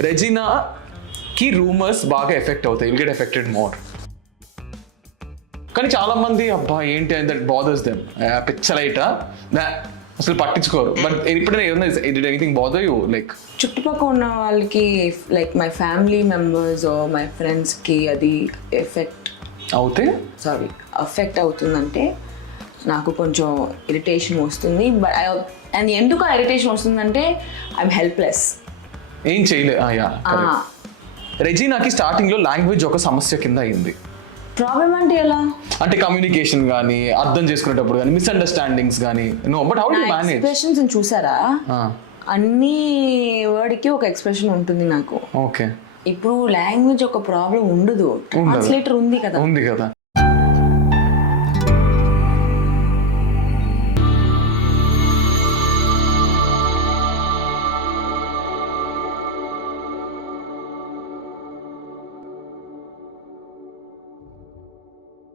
Regina కి rumours బాగా effect అవుతాయి. విల్ గెట్ ఎఫెక్టెడ్ మోర్ కానీ చాలా మంది అబ్బా ఏంటి అని దట్ బాదర్స్ దెమ్ పిచ్చలైట. అసలు పట్టించుకోరు. బట్ ఎప్పుడైనా ఏదైనా ఎనీథింగ్ బాదర్ యూ లైక్ చుట్టుపక్కల ఉన్న వాళ్ళకి like my family members my ఫ్రెండ్స్కి అది ఎఫెక్ట్ అవుతే? సారీ అఫెక్ట్ అవుతుందంటే నాకు కొంచెం ఇరిటేషన్ వస్తుంది. బట్ అండ్ ఎందుకు ఆ ఇరిటేషన్ వస్తుందంటే ఐఎమ్ హెల్ప్లెస్ ఏం చేయలే. యా రెజీనాకి స్టార్టింగ్లో లాంగ్వేజ్ ఒక సమస్య కింద అయింది. ప్రాబ్లం అంటే ఎలా? అంటే కమ్యూనికేషన్ కానీ అర్థం చేసుకునేటప్పుడు కానీ మిస్అండర్స్టాండింగ్స్ కానీ no but how do manage expressions చూసారా? అన్ని వర్డ్కి ఒక ఎక్స్ప్రెషన్ ఉంటుంది నాకు. ఓకే. ఇప్పుడు లాంగ్వేజ్ ఒక ప్రాబ్లం ఉండదు. ట్రాన్స్లేటర్ ఉంది కదా. ఉంది కదా.